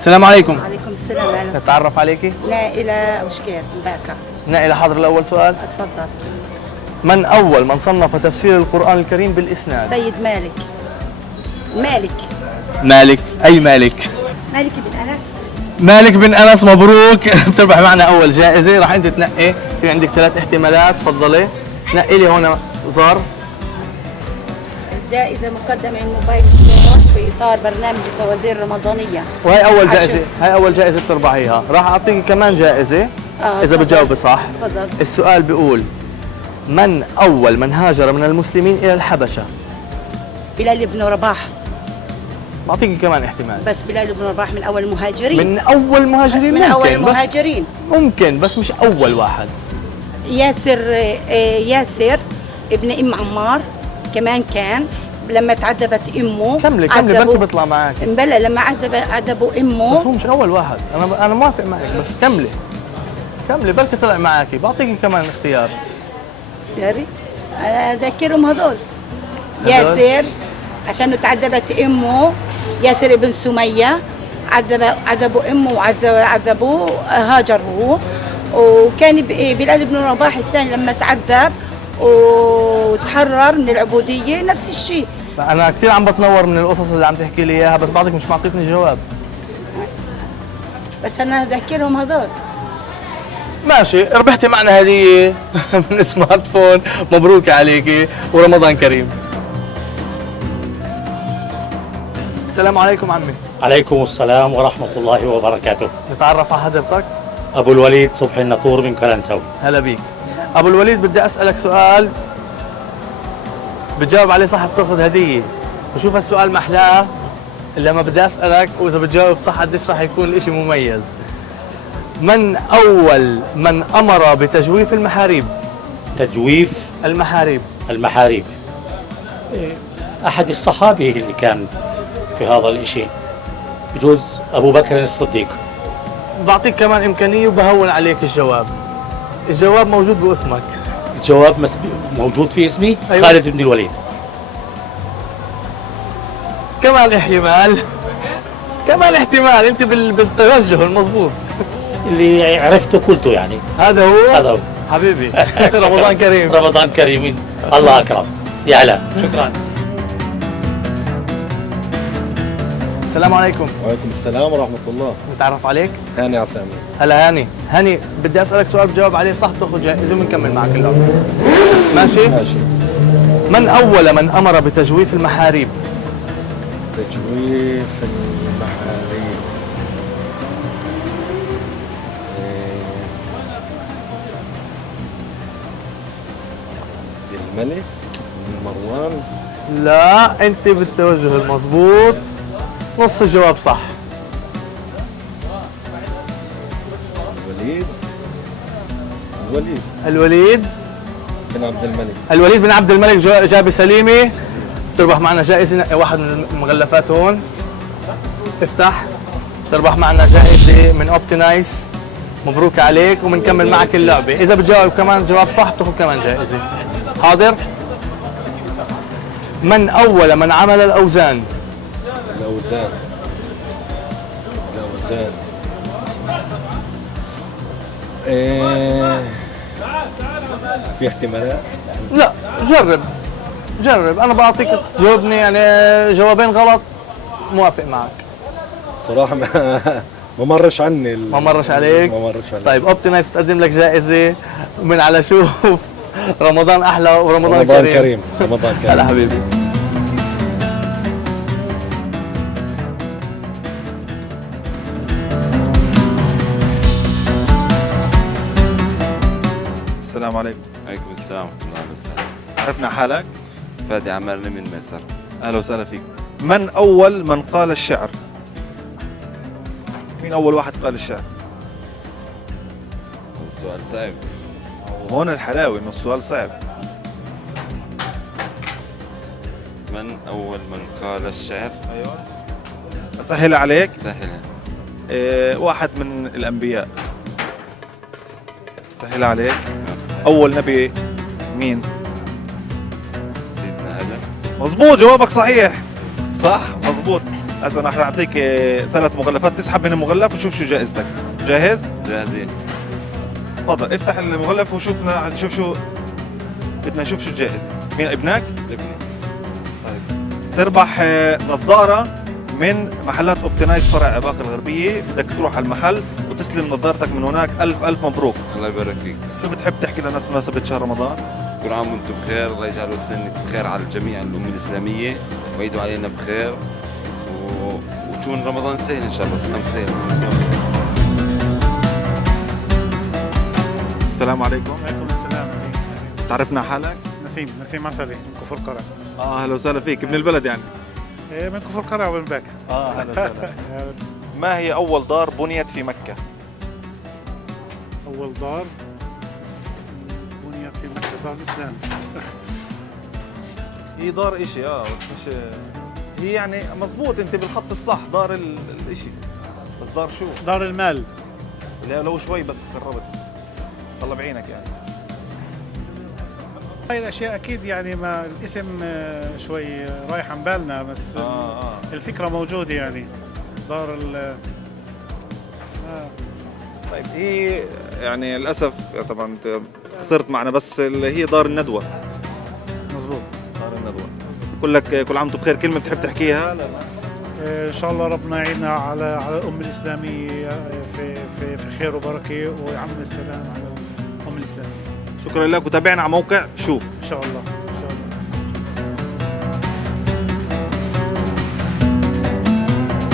السلام عليكم. عليكم السلام. اهلا وسهلا. نتعرف عليكي؟ نائلة أشكير مباكة. نائلة، حاضر الأول سؤال. اتفضل. من أول من صنف تفسير القرآن الكريم بالإسناد؟ سيد مالك. مالك. أي مالك؟ مالك بن أنس. مالك بن أنس، مبروك. بتربح معنا أول جائزة. راح أنت تنقي، في عندك 3 احتمالات، تفضلي نقي لي هون ظرف. جائزة مقدمة من موبايل سمارت في إطار برنامج الفوازير الرمضانية. وهي أول جائزة بتربحيها. راح أعطيك كمان جائزة إذا بتجاوبي صح. تفضل. السؤال بيقول: من أول من هاجر من المسلمين إلى الحبشة؟ بلال بن رباح. بعطيكي كمان احتمال. بس بلال بن رباح من أول المهاجرين. من أول مهاجرين. من أول المهاجرين. ممكن بس مش أول واحد. ياسر ابن أم عمار كمان كان لما تعذبت أمه. كملي بركي بيطلع معك. بلا لما عذبوا أمه. بس هو مش أول واحد. أنا موافق معك، بس كملي بركي طلع معك. بعطيكي كمان اختيار. داري أنا أذكرهم هذول. ياسر عشان تعذبت أمه. ياسر ابن سمية عذبوا أمه وعذبوا هاجر هو. وكان بلال بن رباح الثاني لما تعذب وتحرر من العبودية نفس الشيء. أنا كثير عم بتنور من القصص اللي عم تحكي لي إياها، بس بعدك مش معطيتني جواب. بس أنا أذكرهم هذول. ماشي، ربحتي معنا هدية من سمارت فون. مبروك عليكي ورمضان كريم. السلام عليكم عمي. عليكم السلام ورحمة الله وبركاته. نتعرف على حضرتك؟ أبو الوليد صبحي النطور من كلنسوي. هلا بيك أبو الوليد. بدي أسألك سؤال، بتجاوب عليه صح بتاخذ هدية. بشوف السؤال محلاه لما بدي أسألك، وإذا بتجاوب صح قديش راح يكون الإشي مميز. من أول من أمر بتجويف المحاريب؟ تجويف المحاريب أحد الصحابة اللي كان في هذا الإشي، بجوز أبو بكر الصديق. بعطيك كمان إمكانية وبهون عليك الجواب موجود باسمك. الجواب موجود في اسمي. أيوة. خالد بن الوليد. كمان احتمال انت بالتوجه المضبوط. اللي عرفته قلته يعني. هذا هو حبيبي. رمضان كريم. رمضان كريم. الله أكرم. يا هلا. شكرا. السلام عليكم. وعليكم السلام ورحمة الله. نتعرف عليك؟ هاني عثامي. هلا هاني، بدي أسألك سؤال بجاوب عليه صح بتاخذ جائزة وبنكمل معك اللعبة. ماشي؟ من أول من أمر بتجويف المحاريب؟ تجويف المحاريب. عبد الملك بن مروان. لا، أنت بالتوجه المضبوط، نص الجواب صح. الوليد بن عبد الملك. الوليد بن عبد الملك جابي سليمي. تربح معنا جائزة، واحد من المغلفات هون، افتح. تربح معنا جائزة من اوبتنايس. مبروك عليك، وبنكمل معك اللعبة. إذا بتجاوب كمان جواب صح بتاخذ كمان جائزة. حاضر؟ من أول من عمل الأوزان؟ الأوزان. في احتمالات؟ لا، جرب. أنا بعطيك جاوبني يعني جوابين غلط موافق معك. صراحة ما مرش عني. ما مرش عليك؟ ما مرش عليك. طيب اوبتنايز تقدم لك جائزة من على شوف رمضان أحلى ورمضان كريم. رمضان كريم. هلا حبيبي. السلام عليكم. عليكم السلام ورحمة الله وبركاته. عرفنا حالك؟ فادي عمرني من مصر. أهلا وسهلا فيك. من أول من قال الشعر؟ مين أول واحد قال الشعر؟ السؤال صعب. وهون الحلاوة إنه السؤال صعب. من أول من قال الشعر؟ أيوة. أسهل عليك؟ سهلها. واحد من الأنبياء. سهل عليك. أول نبي مين؟ سيدنا آدم. مظبوط، جوابك صحيح. صح، مظبوط. هسه انا راح اعطيك 3 مغلفات، تسحب من المغلف وشوف شو جائزتك. جاهز؟ جاهزين. تفضل افتح المغلف وشوف شوف شو بدنا نشوف شو الجائزة. مين ابنك؟ ابني. طيب تربح نظارة من محلات اوبتنايز فرع عباقة الغربية. بدك تروح على المحل وتستلم نظارتك من هناك. ألف مبروك. الله يبارك فيك. شو بتحب تحكي للناس بمناسبة شهر رمضان؟ كل عام وانتم بخير، الله يجعله سنة خير على الجميع الأمة الإسلامية، ويعيدوا علينا بخير وتكون رمضان سهل إن شاء الله، صيام سهل. السلام عليكم. وعليكم السلام. تعرفنا حالك؟ نسيم عسلي من كفر القرع. اهلا وسهلا فيك. ابن البلد يعني؟ من كفر القرع ومن باكر. اهلا وسهلا. ما هي أول دار بنيت في مكة؟ أول دار بنيت في مكة دار الإسلام. هي دار إشي بس مش هي يعني مزبوط، أنت بالخط الصح. دار الإشي بس دار شو؟ دار المال. لا لو شوي بس قربت. طلع بعينك يعني. هاي الأشياء أكيد يعني ما الاسم شوي رايح عن بالنا بس الفكرة موجودة يعني دار ال طيب هي يعني للأسف طبعا أنت خسرت معنا، بس اللي هي دار الندوة. مزبوط. دار الندوة. بقول لك كل عام وأنتم بخير. كلمة بتحب تحكيها؟ لا. إن شاء الله ربنا يعيننا على الأمة الإسلامية في خير وبركة ويعم السلام على الأمة الإسلامية. شكرا لك وتابعنا على موقع شوف. إن شاء الله. إن شاء الله.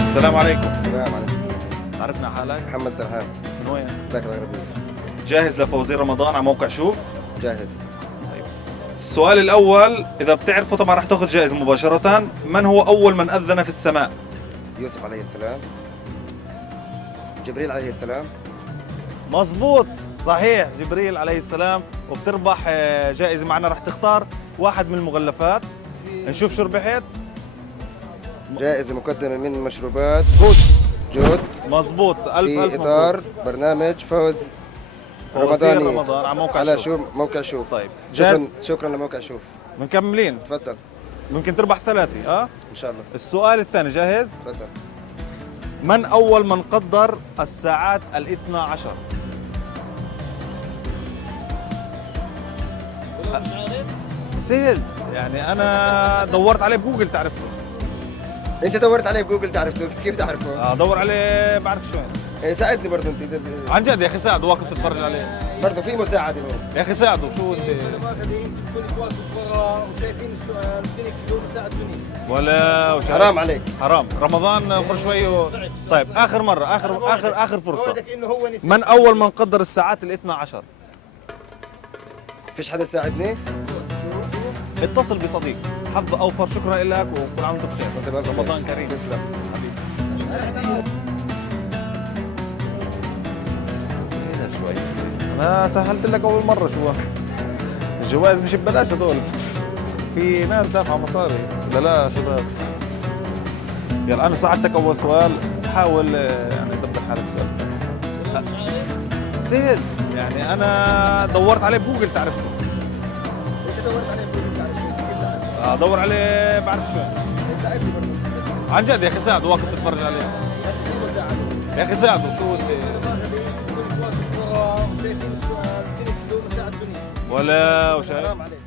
السلام عليكم. السلام عليكم. عرفنا حالك؟ محمد سرحان من وين؟ باكر الغربية. جاهز لفوزير رمضان على موقع شوف؟ جاهز. السؤال الأول إذا بتعرفه طبعا راح تاخذ جائزة مباشرة. من هو أول من أذن في السماء؟ يوسف عليه السلام. جبريل عليه السلام. مظبوط صحيح، جبريل عليه السلام. وبتربح جائزة معنا، راح تختار واحد من المغلفات. نشوف شو ربحت. جائزة مقدمة من مشروبات جود. مظبوط. ألف في ألف إطار مبروك. برنامج فوز فوزير رمضاني رمضان على موقع على شوف. موقع شوف. طيب شكرا جاهز؟ شكرا لموقع شوف. مكملين. تفضل. ممكن تربح 3 إن شاء الله. السؤال الثاني جاهز؟ تفضل. من أول من قدر الساعات الاثنى عشر؟ سهل يعني، أنا دورت عليه بجوجل تعرفه. أنت دورت عليه بجوجل تعرفته كيف تعرفه؟ دور عليه بعرف شو يعني. ساعدني برضه أنت. عن جد يا أخي ساعده واقف تتفرج عليه. برضه في مساعدة هون. يا أخي ساعده شو أنت. كنت واقف ورا وشايفين السؤال بدك تجاوب ما ساعدتونيش. ولا وش حرام عليك. حرام. رمضان اخر شوي طيب آخر مرة آخر فرصة. بوعدك إنه هو نسي. من أول من قدر الساعات الاثنى عشر؟ فيش حدا يساعدني؟ اتصل بصديق. حظ أوفر. شكرا لك وكل عام وأنت بخير. وأنت بألف خير. رمضان كريم. تسلم. أنا سهلت لك أول مرة. شو الجوائز مش ببلاش هدول، في ناس دافعة مصاري. لا شباب، يلا أنا ساعدتك أول سؤال. حاول يعني دبر حالك سؤال سهل يعني، أنا دورت عليه بجوجل تعرفه. أنت دورت عليه بجوجل تعرفه. أدور عليه بعرف شو ساعدني برضه. عن جد يا أخي ساعده واقف تتفرج عليه. يا أخي ساعده شو شايفين السؤال بدك تجاوب ما ساعدتونيش. ولا وشايف. حرام عليك.